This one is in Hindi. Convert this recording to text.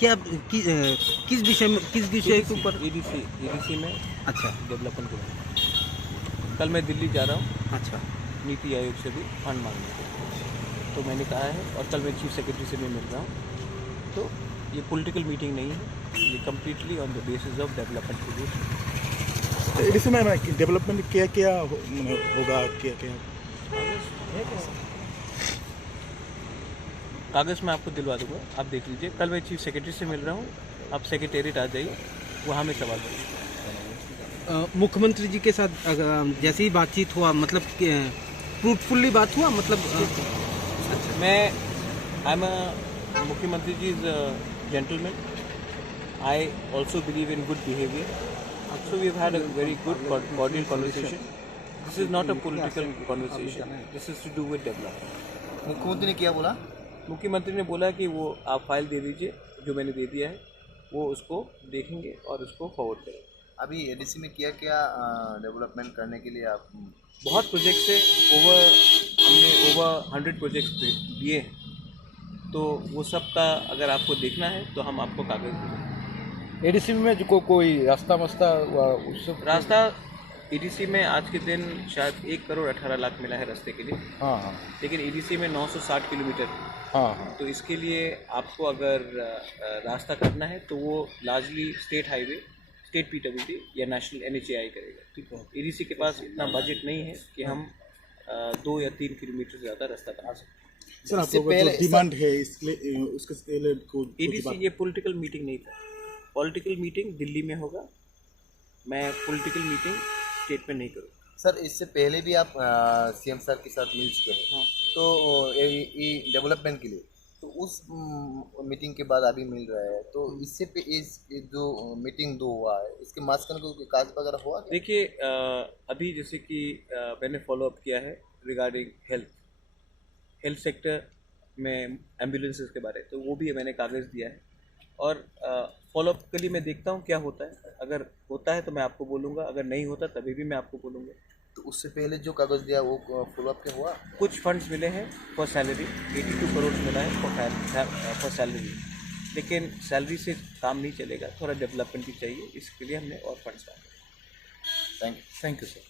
क्या किस विषय के ऊपर? एडीसी में अच्छा डेवलपमेंट के बारे में। कल मैं दिल्ली जा रहा हूँ अच्छा नीति आयोग से भी फंड मांगने को, तो मैंने कहा है, और कल मैं चीफ सेक्रेटरी से भी मिल रहा हूँ। तो ये पॉलिटिकल मीटिंग नहीं है, ये completely on the basis of development के लिए। एडीसी में डेवलपमेंट क्या क्या होगा, क्या क्या? कागज़ मैं आपको दिलवा दूंगा, आप देख लीजिए। कल मैं चीफ सेक्रेटरी से मिल रहा हूँ, आप सेक्रेटेरिएट आ जाइए, वहाँ में सवाल करिए। मुख्यमंत्री जी के साथ जैसे ही बातचीत हुआ, मतलब फ्रूटफुल्ली बात हुआ, मतलब मैं आई एम मुख्यमंत्री ji is gentleman. I also believe in good behaviour, so we have had a very good cordial conversation. This is not a political conversation, this is to do with development. मुख्यमंत्री ने क्या बोला? मुख्यमंत्री ने बोला कि वो आप फाइल दे दीजिए, जो मैंने दे दिया है, वो उसको देखेंगे और उसको फॉरवर्ड करेंगे। अभी एडीसी में क्या क्या डेवलपमेंट करने के लिए आप? बहुत प्रोजेक्ट से हमने ओवर 100 प्रोजेक्ट्स दिए हैं, तो वो सब का अगर आपको देखना है तो हम आपको कागज़ देंगे। एडीसी में जो कोई रास्ता मस्ता उससे रास्ता ईडीसी में आज के दिन शायद 1 करोड़ 18 लाख मिला है रास्ते के लिए, हाँ हाँ लेकिन ईडीसी में 960 किलोमीटर। हाँ हाँ तो इसके लिए आपको अगर रास्ता करना है तो वो largely state highway, state PWD या नेशनल एनएचएआई करेगा। ठीक है, ईडीसी के पास इतना बजट नहीं है कि हम 2 या 3 किलोमीटर ज़्यादा रास्ता बना सकते। सर आपको जो डिमांड है इसलिए उसके लिए ईडीसी ये पॉलिटिकल मीटिंग नहीं था, पॉलिटिकल मीटिंग दिल्ली में होगा। मैं पॉलिटिकल मीटिंग स्टेट में नहीं करूँगा। सर इससे पहले भी आप सीएम सर के साथ मिल चुके हैं। हाँ। तो ये डेवलपमेंट के लिए, तो उस मीटिंग के बाद अभी मिल रहा है, तो इससे पे इस जो मीटिंग दो हुआ है, इसके मास्क को काज वगैरह हुआ क्या? देखिए अभी जैसे कि मैंने फॉलो अप किया है रिगार्डिंग हेल्थ सेक्टर में एम्बुलेंसेस के बारे, तो वो भी मैंने कागज़ दिया है, और फॉलो अप के लिए मैं देखता हूँ क्या होता है। अगर होता है तो मैं आपको बोलूँगा, अगर नहीं होता तभी भी मैं आपको बोलूँगा। तो उससे पहले जो कागज़ दिया वो फॉलो अप क्या हुआ? कुछ फंड्स मिले हैं फॉर सैलरी, 82 करोड़ मिला है फॉर सैलरी, लेकिन सैलरी से काम नहीं चलेगा, थोड़ा डेवलपमेंट भी चाहिए, इसके लिए हमने और फंड्स मांगे। Thank you sir.